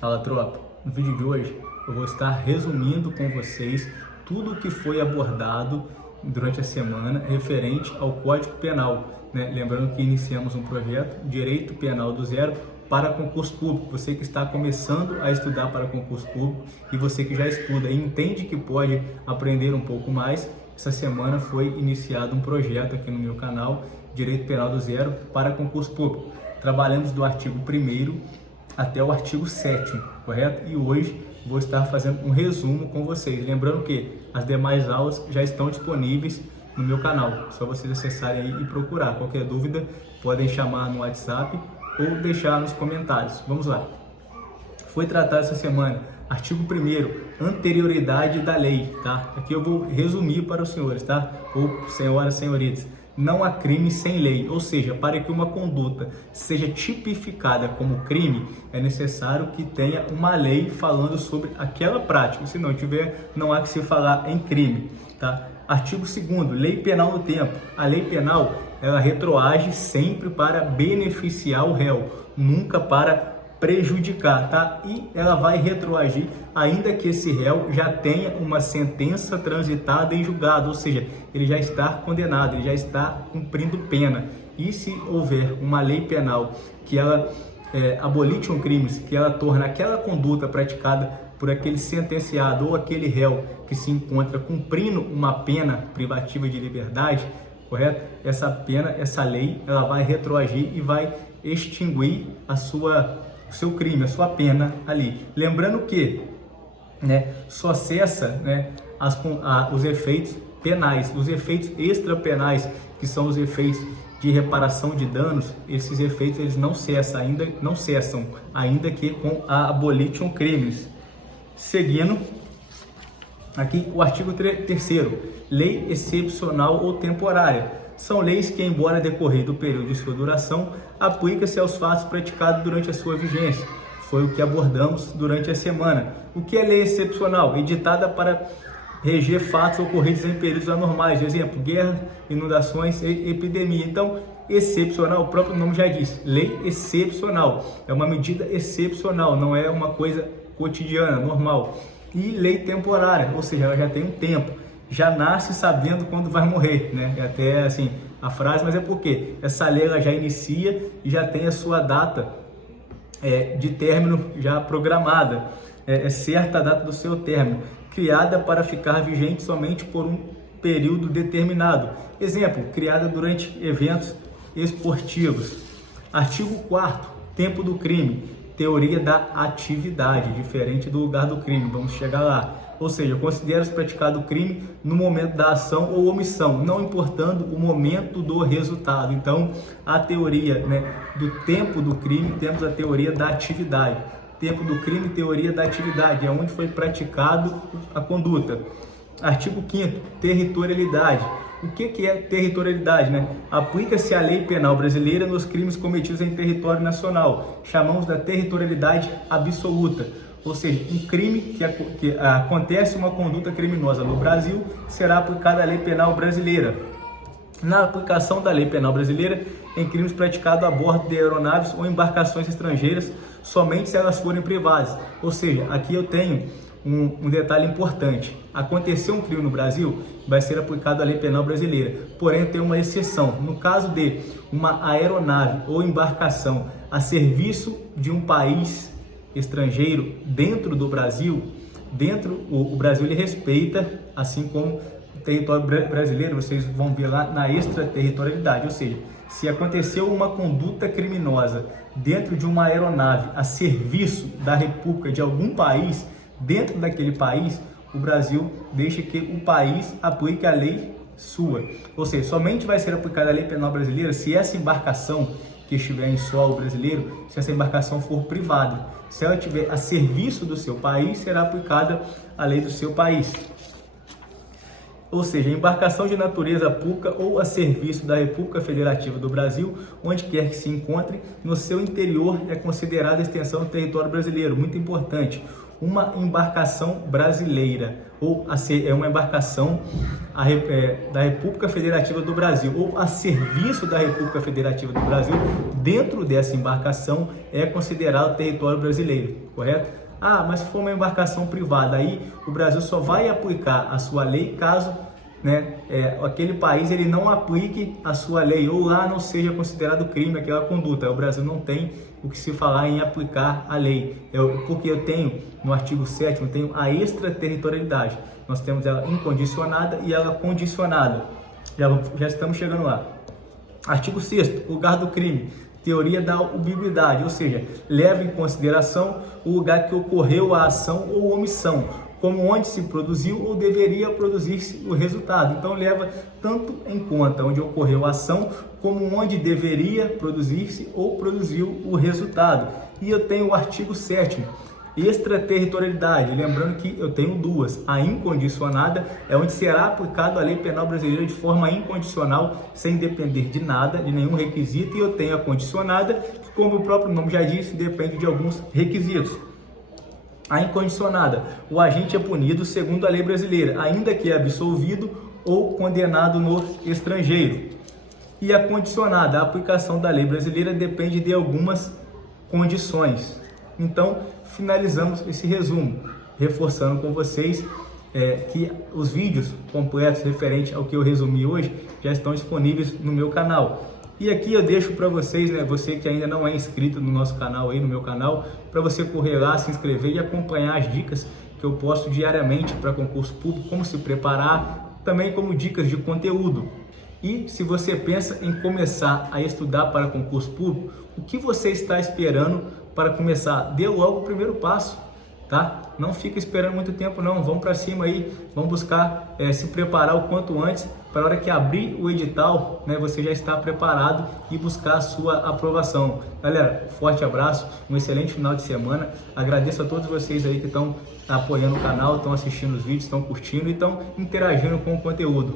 Fala, tropa! No vídeo de hoje eu vou estar resumindo com vocês tudo o que foi abordado durante a semana referente ao Código Penal, né? Lembrando que iniciamos um projeto Direito Penal do Zero para concurso público. Você que está começando a estudar para concurso público e você que já estuda e entende que pode aprender um pouco mais, essa semana foi iniciado um projeto aqui no meu canal Direito Penal do Zero para concurso público. Trabalhamos do artigo 1º até o artigo 7º, correto? E hoje vou estar fazendo um resumo com vocês. Lembrando que as demais aulas já estão disponíveis no meu canal. Só vocês acessarem aí e procurar. Qualquer dúvida, podem chamar no WhatsApp ou deixar nos comentários. Vamos lá. Foi tratado essa semana artigo 1º, anterioridade da lei, tá? Aqui eu vou resumir para os senhores, tá? Ou senhoras, senhoritas. Não há crime sem lei, ou seja, para que uma conduta seja tipificada como crime, é necessário que tenha uma lei falando sobre aquela prática. Se não tiver, não há que se falar em crime, tá? Artigo 2º, lei penal no tempo. A lei penal, ela retroage sempre para beneficiar o réu, nunca para prejudicar, tá? E ela vai retroagir ainda que esse réu já tenha uma sentença transitada em julgado, ou seja, ele já está condenado, ele já está cumprindo pena. E se houver uma lei penal que ela abolite um crime, que ela torna aquela conduta praticada por aquele sentenciado ou aquele réu que se encontra cumprindo uma pena privativa de liberdade, correto? Essa pena, essa lei, ela vai retroagir e vai extinguir o seu crime, a sua pena ali. Lembrando que, né, só cessa, né, os efeitos penais, os efeitos extrapenais, que são os efeitos de reparação de danos. Esses efeitos eles não cessam ainda que com a abolition crimes. Seguindo aqui o artigo 3º, lei excepcional ou temporária. São leis que, embora decorrer do período de sua duração, aplica-se aos fatos praticados durante a sua vigência. Foi o que abordamos durante a semana. O que é lei excepcional? Editada para reger fatos ocorridos em períodos anormais, por exemplo, guerra, inundações e epidemia. Então, excepcional, o próprio nome já diz, lei excepcional. É uma medida excepcional, não é uma coisa cotidiana, normal. E lei temporária, ou seja, ela já tem um tempo. Já nasce sabendo quando vai morrer, né? É até assim a frase, mas é porque essa lei ela já inicia e já tem a sua data de término já programada, é certa a data do seu término, criada para ficar vigente somente por um período determinado. Exemplo, criada durante eventos esportivos. Artigo 4º, tempo do crime, teoria da atividade, diferente do lugar do crime, vamos chegar lá. Ou seja, considera-se praticado o crime no momento da ação ou omissão, não importando o momento do resultado. Então, a teoria, né, do tempo do crime, temos a teoria da atividade. Tempo do crime, teoria da atividade, é onde foi praticado a conduta. Artigo 5º, territorialidade. O que é territorialidade, né? Aplica-se a lei penal brasileira nos crimes cometidos em território nacional. Chamamos da territorialidade absoluta. Ou seja, um crime que acontece uma conduta criminosa no Brasil, será aplicada a lei penal brasileira. Na aplicação da lei penal brasileira, em crimes praticados a bordo de aeronaves ou embarcações estrangeiras, somente se elas forem privadas. Ou seja, aqui eu tenho um detalhe importante. Aconteceu um crime no Brasil, vai ser aplicado a lei penal brasileira. Porém, tem uma exceção. No caso de uma aeronave ou embarcação a serviço de um país estrangeiro dentro do Brasil, o Brasil ele respeita, assim como o território brasileiro, vocês vão ver lá na extraterritorialidade, ou seja, se aconteceu uma conduta criminosa dentro de uma aeronave a serviço da República de algum país, dentro daquele país, o Brasil deixa que o país aplique a lei sua, ou seja, somente vai ser aplicada a lei penal brasileira se essa embarcação que estiver em solo brasileiro, se essa embarcação for privada. Se ela estiver a serviço do seu país, será aplicada a lei do seu país. ou seja, embarcação de natureza pública ou a serviço da República Federativa do Brasil, onde quer que se encontre, no seu interior é considerada extensão do território brasileiro. Muito importante, uma embarcação brasileira, ou é uma embarcação da República Federativa do Brasil, ou a serviço da República Federativa do Brasil, dentro dessa embarcação é considerado território brasileiro, correto? Ah, mas se for uma embarcação privada, aí o Brasil só vai aplicar a sua lei caso, né, aquele país ele não aplique a sua lei, ou lá não seja considerado crime aquela conduta. O Brasil não tem o que se falar em aplicar a lei, porque eu tenho no artigo 7º, eu tenho a extraterritorialidade. Nós temos ela incondicionada e ela condicionada. Já estamos chegando lá. Artigo 6º, lugar do crime. Teoria da ubiquidade, ou seja, leva em consideração o lugar que ocorreu a ação ou omissão, como onde se produziu ou deveria produzir-se o resultado. Então leva tanto em conta onde ocorreu a ação, como onde deveria produzir-se ou produziu o resultado. E eu tenho o artigo 7º, extraterritorialidade, lembrando que eu tenho duas. A incondicionada é onde será aplicado a lei penal brasileira de forma incondicional, sem depender de nada, de nenhum requisito, e eu tenho a condicionada, que, como o próprio nome já disse, depende de alguns requisitos. A incondicionada, o agente é punido segundo a lei brasileira, ainda que é absolvido ou condenado no estrangeiro. E a condicionada, a aplicação da lei brasileira depende de algumas condições. Então, finalizamos esse resumo, reforçando com vocês que os vídeos completos referentes ao que eu resumi hoje já estão disponíveis no meu canal. E aqui eu deixo para vocês, né, você que ainda não é inscrito no nosso canal, aí no meu canal, para você correr lá, se inscrever e acompanhar as dicas que eu posto diariamente para concurso público, como se preparar, também como dicas de conteúdo. E se você pensa em começar a estudar para concurso público, o que você está esperando para começar? Dê logo o primeiro passo, tá? Não fica esperando muito tempo não, vamos para cima aí, vamos buscar se preparar o quanto antes, para a hora que abrir o edital, né, você já está preparado e buscar a sua aprovação. Galera, forte abraço, um excelente final de semana, agradeço a todos vocês aí que estão apoiando o canal, estão assistindo os vídeos, estão curtindo e estão interagindo com o conteúdo.